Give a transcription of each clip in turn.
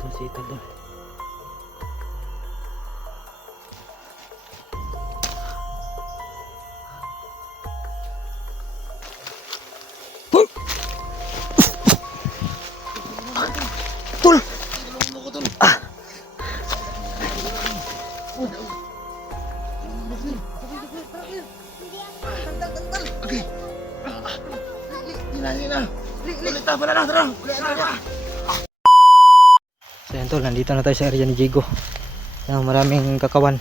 Tol, si Ital doon. Tol! Ah! Okay. Hina. Ulit na, tara. So yan tol, nandito na tayo sa area ni Jigo. Yan, maraming kakawan.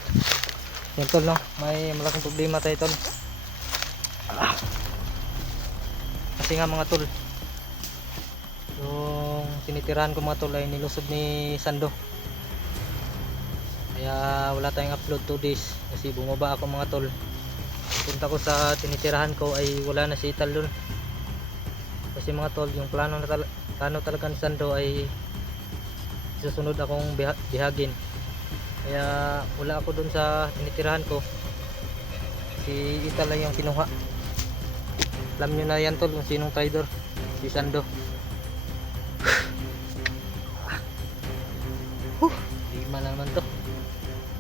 Yan tol, no? May malaking problema tayo tol. Kasi nga mga tol, yung tinitirahan ko mga tol ay nilusod ni Sando. Kaya wala tayong upload 2 days kasi bumaba ako mga tol. Punta ko sa tinitirahan ko ay wala na si Ital dun. Kasi mga tol, yung plano talaga ni Sando ay susunod akong bihagin. Kaya wala ako dun sa tinitirahan ko. Si Ital lang yung kinuha. Alam nyo na yan tol kung sinong trader. Si Sando. Lima lang naman to.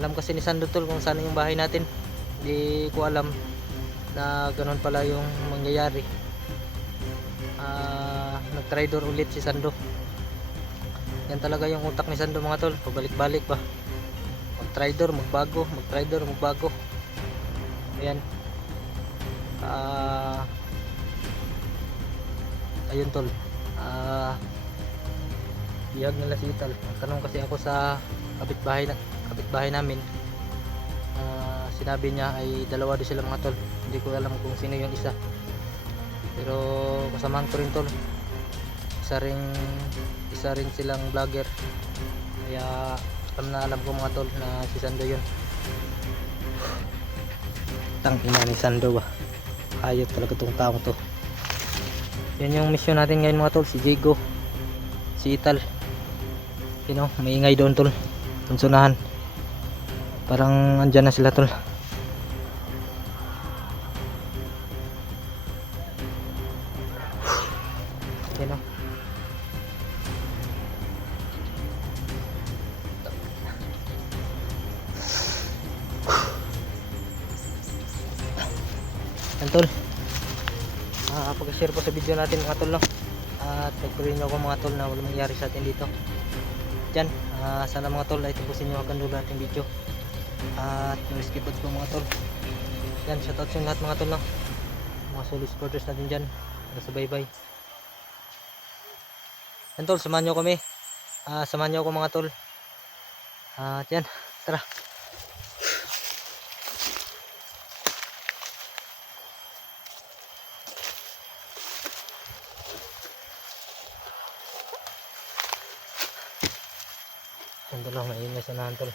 Alam kasi ni Sando tol kung saan yung bahay natin. Hindi ko alam na ganun pala yung mangyayari. Nag-trader ulit si Sando. Yan talaga yung utak ni Sando mga tol. Pabalik-balik pa. Mag-trader, magbago. Mag-trader, magbago. Ayan. Ayun tol, bihag nila si Ital. Tanong kasi ako sa kapitbahay namin. Sinabi niya ay dalawa din sila mga tol. Hindi ko alam kung sino yung isa, pero kasamahan ko rin tol. Isa rin silang vlogger. Kaya alam ko mga tol na si Sando yun. Tangina ni Sando ba, hayop talaga tong tao to. Yan yung mission natin ngayon mga tol, si Jigo, si Ital. Maingay doon tol, tunsunahan. Parang andyan na sila tol. Yan o. Yan tol, pag-share po sa video natin mga tol, no? At pagpurin nyo ako mga tol na walang mangyari sa atin dito dyan. Sana mga tol ay tapusin nyo hanggang dulo ating video. At skip po mga tol. Yan, shoutout sa lahat mga tol, no? Mga solid supporters natin dyan. Sa bye. Yan tol, samahan nyo kami. Samahan nyo ako mga tol. At yan, tara. Yan tol, maingay sa nahan tol.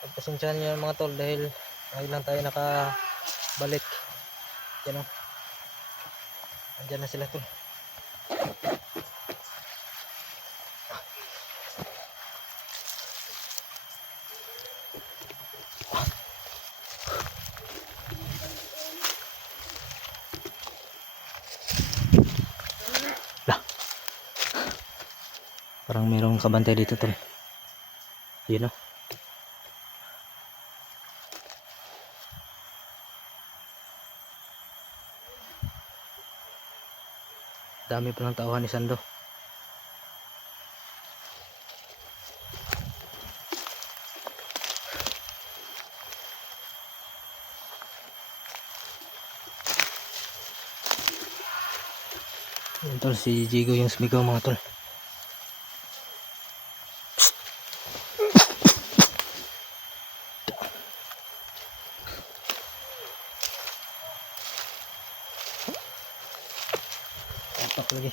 Pagpasensyahan nyo mga tol dahil ngayon lang tayo nakabalik. Yan o, andyan na sila tol. Parang mayroong kabantay dito tol. Ayun o. Dami pa ng tauhan ni Sando. Ayun tol, si Jigo yung sumigaw mga tol. Tapak lagi.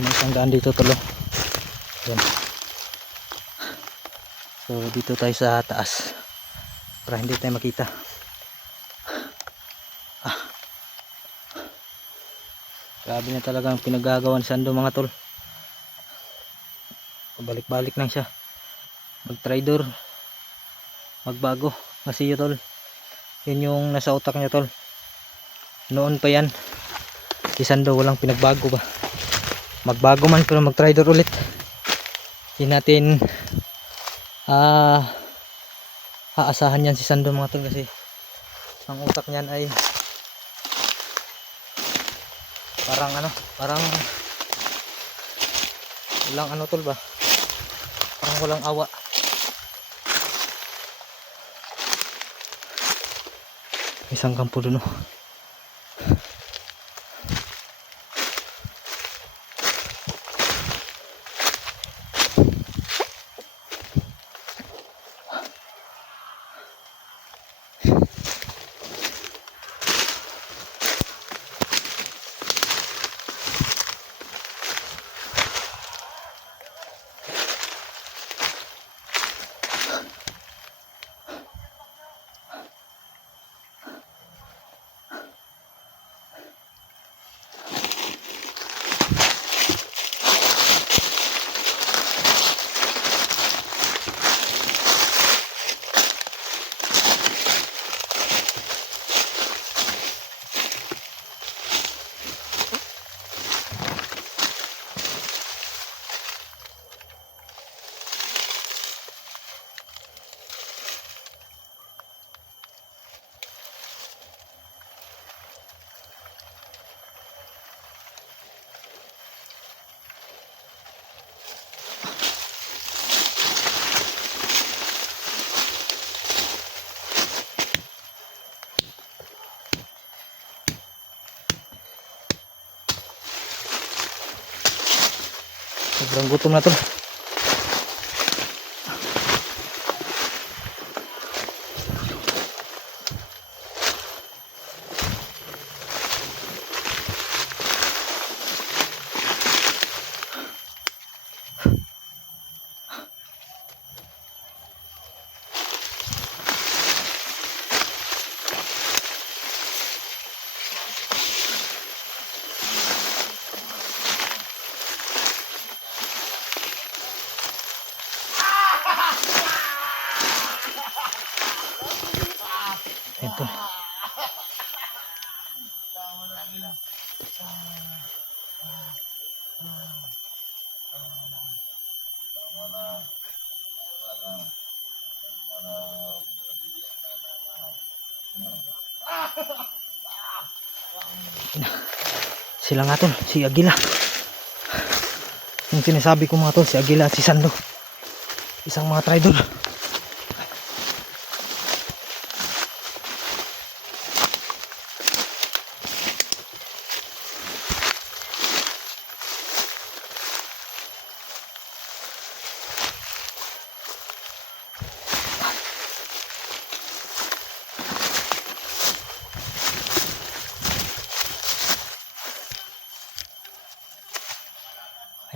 may isang daan dito tol. Yan. So dito tayo sa taas para hindi tayo makita. Grabe na talagang pinagagawa ni Sando mga tol. Balik-balik lang siya. Mag-traitor. Magbago. Kasi yun tol. Yun yung nasa utak niya tol. Noon pa yan. Si Sando walang pinagbago ba. Magbago man pero mag-traitor ulit. Hindi natin aasahan yan si Sando mga tol kasi ang utak niyan ay parang parang walang tol ba, parang walang awa. Isang kampo dun sobrang gutom na tol. Ito. Sila nga tol, si Agila. Yung sinasabi ko mga tol, si Agila at si Sando. Isang mga traidor.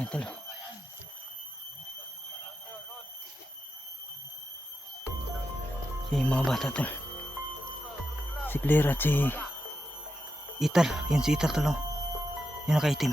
Ayan tol. Yung mga bata tol. Si Claire at si Ital. Yan si Ital tol. Yung nakaitim.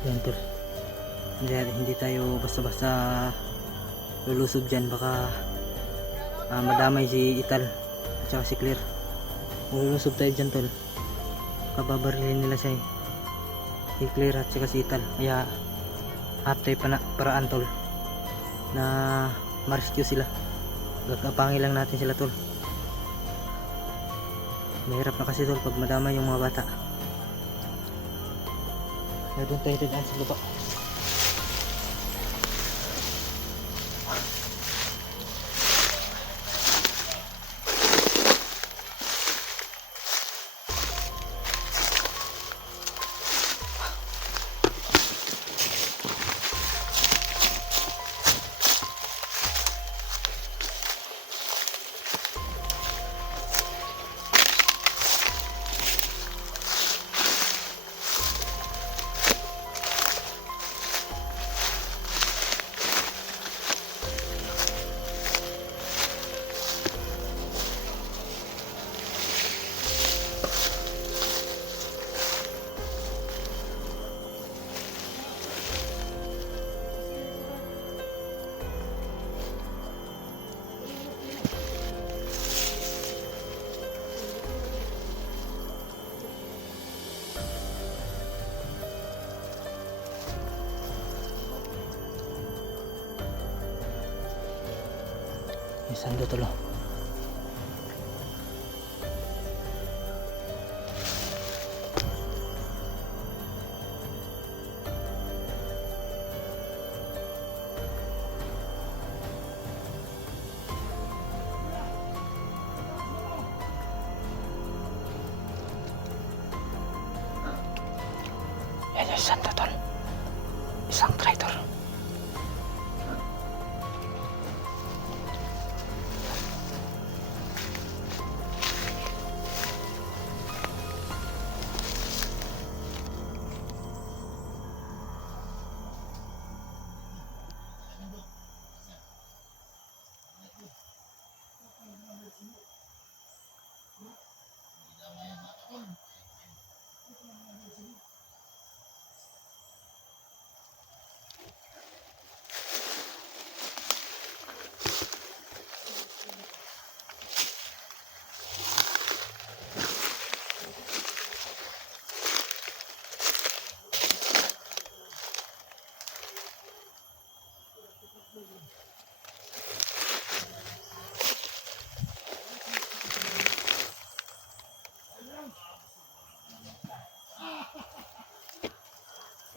Yan tol. Hindi tayo basta-basta lulusob dyan. Baka madamay si Ital at saka si Claire. Lulusob tayo dyan tol. Kababarilin nila siya i-clear at saka si Ital. Kaya atay paraan tol na ma-rescue sila. Gagapangin lang natin sila tol. Mahirap na kasi tol pag madama yung mga bata. Kaya doon tayo dadaan sa baba. Sando tol. Yan yung sando tol. Isang traitor.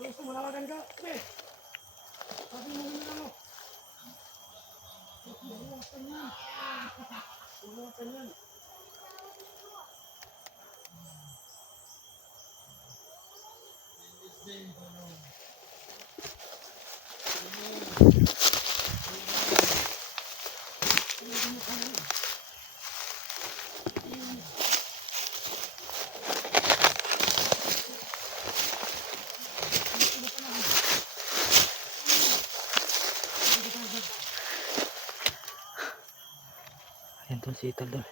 Gusto mo malawagan ka? Sabi mo muna ano? Iwasan yan. Iwasan yan. Ayan tol si Ital tol.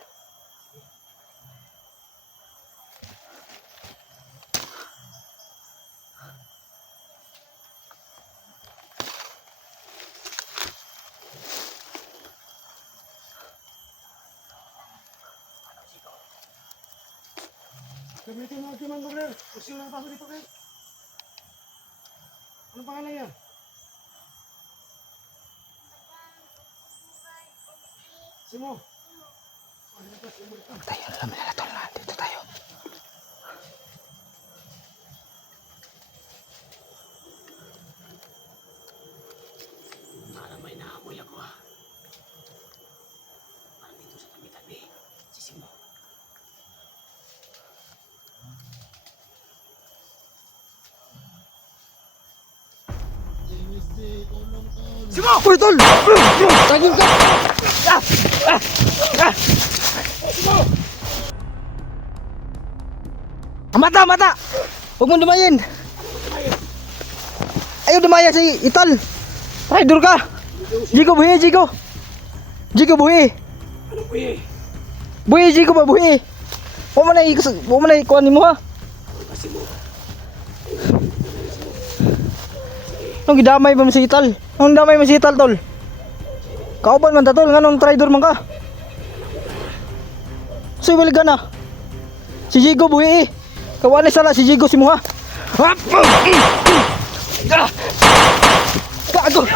Gamitin mo ang timang brother. Gusto mo na pasok dito kayo. Anong pangalan yan? Simo. Tayo alam nila tol na dito tayo. Parang may naamoy ako ha. Parang dito sa tabi-tabi. Si Simo. Simo! Uy tol! Tagin ka! Mata! Mata! Huwag mo dumayin! Ayaw dumaya si Ital! Rider ka! Jigo buhi! Jigo! Jigo buhi! Ano po eh? Buhi! Jigo ba buhi! Huwag mo na ikuhanin mo ha! Kasi mo. Anong gidamay pa mo si Ital? Anong damay mo si Ital tol? Kauban man ta tol! Nganong trader man ka? So iwaligan na! Si Jigo buhi. Kawan ni sala si Jigo si Muha. Gago.